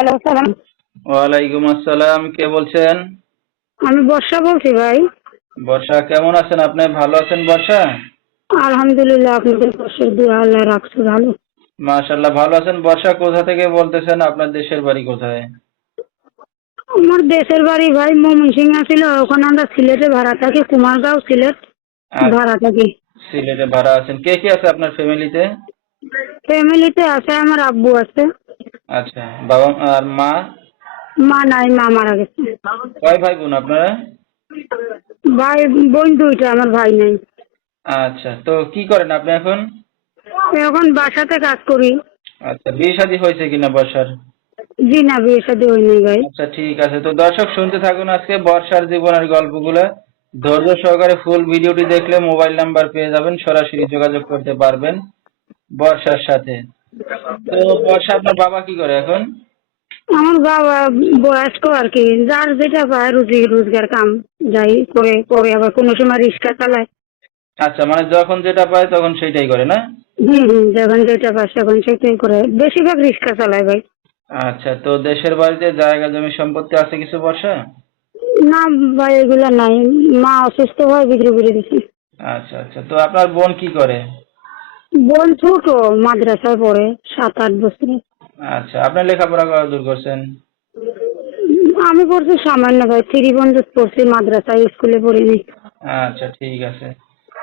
Hello সালাম। ওয়ালাইকুম আসসালাম কে বলছেন? আমি বর্ষা বলছি ভাই। বর্ষা কেমন আছেন আপনি? ভালো আছেন বর্ষা? আলহামদুলিল্লাহ আপনাদের আল্লাহ রাখছে ভালো। মাশাল্লাহ ভালো আছেন? বর্ষা কোথা থেকে বলতেছেন? আপনার দেশের বাড়ি কোথায়? আমার দেশের বাড়ি ভাই ময়মনসিংহ ছিল ওখানে আমরা সিলেটে ভাড়া থাকি কুমারগাঁও সিলেট আচ্ছা। ভাড়া থাকি। সিলেটে ভাড়া আছেন। কে কে আছে আপনার ফ্যামিলিতে ফ্যামিলিতে আছে আমার আব্বু আছে। আচ্ছা বাবা আর মা? মা নাই মা মারা গেছে। কয় ভাই বোন আপনারা? ভাই বোন দুইটা আমার ভাই নাই। আচ্ছা তো কি করেন আপনি এখন? এখন বাসাতে কাজ করি। আচ্ছা বিয়ে শাদী হয়েছে কিনা বর্ষার? জি না বিয়ে হই নাই ভাই। আচ্ছা ঠিক আছে। তো দর্শক শুনতে থাকুন আজকে বর্ষার জীবনের গল্পগুলো। ধৈর্য সহকারে ফুল ভিডিওটি দেখলে মোবাইল নাম্বার পেয়ে যাবেন সরাসরি যোগাযোগ করতে পারবেন বর্ষার সাথে। তো বর্ষা আপনার বাবা কি করে এখন? আমার বাবা বয়স্ক আর কি। যার যেটা পায় রুজি রোজগার কাম যাই করে করে আবার কোনো সময় রিক্সা চালায়। আচ্ছা মানে যখন যেটা পায় তখন সেইটাই করে না? হুম হুম যখন যেটা পায় তখন সেটাই করে। বেশিরভাগ রিক্সা চালায় ভাই। আচ্ছা তো দেশের বাড়িতে জায়গা জমি সম্পত্তি আছে কিছু বর্ষা? না ভাই এগুলা নাই। মা অসুস্থ হয় বিক্রি করে দিছি। আচ্ছা আচ্ছা তো আপনার বোন কি করে? বোন ছোট মাদ্রাসায় পড়ে সাত আট বছরে। আচ্ছা আপনি লেখাপড়া করা দূর করছেন? আমি পড়ছি সামান্য ভাই পঞ্চাশ পড়ছি মাদ্রাসায় স্কুলে পড়িনি। আচ্ছা ঠিক আছে।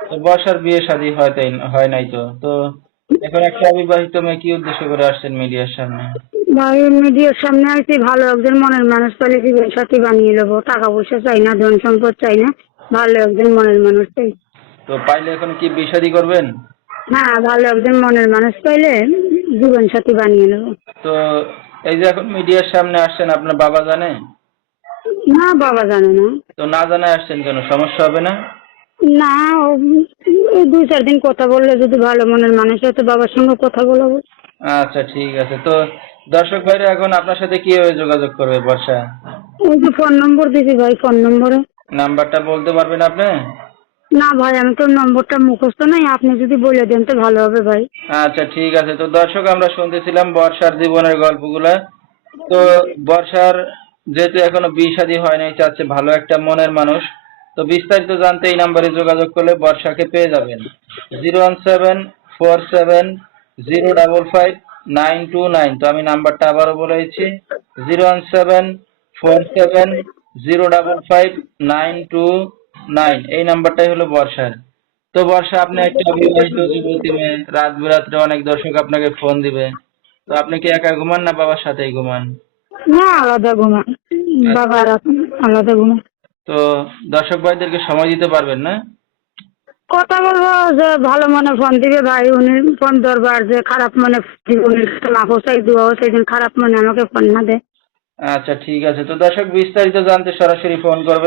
তো বর্ষার বিয়ে শাদী হয় তাই হয় নাই তো? তো এখন একটা অবিবাহিত মেয়ে কি উদ্দেশ্য করে আসছেন মিডিয়ার সামনে? ভাই মিডিয়ার সামনে আইছি ভালো একজন মনের মানুষ পেলে জীবন সাথী বানিয়ে নেব? টাকা পয়সা চাই না ধন সম্পদ চাই না ভালো একজন মনের মানুষ চাই। তো পাইলে এখন কি বিয়ে শাদী করবেন? হ্যাঁ ভালো একজন মনের মানুষ পাইলে জীবন সাথী বানিয়ে নেব। তো এই যে এখন মিডিয়ার সামনে আসছেন আপনার বাবা জানে? না বাবা জানে না। তো না জানায় আসছেন কেন? সমস্যা হবে না? না ও এই দুই চার দিন কথা বললে যদি ভালো মনের মানুষ হয় তো বাবার সঙ্গে কথা বলাবো। আচ্ছা ঠিক আছে। তো দর্শক ভাইরা এখন আপনার সাথে কীভাবে যোগাযোগ করবে বর্ষা? ওই যে ফোন নম্বর দিছি ভাই ফোন নম্বরে। নাম্বারটা বলতে পারবেন আপনি? না ভাই, আমি তো নম্বরটা মুখস্থ নাই, আপনি যদি বলে দেন তো ভালো হবে ভাই। আচ্ছা ঠিক আছে। তো দর্শক, আমরা শুনতেছিলাম বর্ষার জীবনের গল্পগুলা। তো বর্ষার যেহেতু এখনও বিয়ে হয় নাই, চাচ্ছে ভালো একটা মনের মানুষ। তো বিস্তারিত জানতে এই নাম্বারে যোগাযোগ করলে বর্ষাকে পেয়ে যাবেন। Zero one seven four seven zero double five nine two nine. তো আমি নাম্বারটা আবারও বলে দিচ্ছি। Zero one seven four seven zero double five nine two nine এই নাম্বারটাই হলো বর্ষার। তো বর্ষা আপনি একটা অবিবাহিত যুবতী মেয়ে রাত বিরাত্রে অনেক দর্শক আপনাকে ফোন দিবে। তো আপনি কি একা ঘুমান না বাবার সাথেই ঘুমান? না আলাদা ঘুমান। বাবা আর আলাদা ঘুমান। তো দর্শক ভাইদেরকে সময় দিতে পারবেন না? কথা বলব যে ভালো মনে ফোন দিবে ভাই উনি ফোন দরবার যে খারাপ মনে উনি চাই যেন খারাপ মনে আমাকে ফোন না দেয়। আচ্ছা ঠিক আছে। তো দর্শক বিস্তারিত জানতে সরাসরি ফোন করবেন।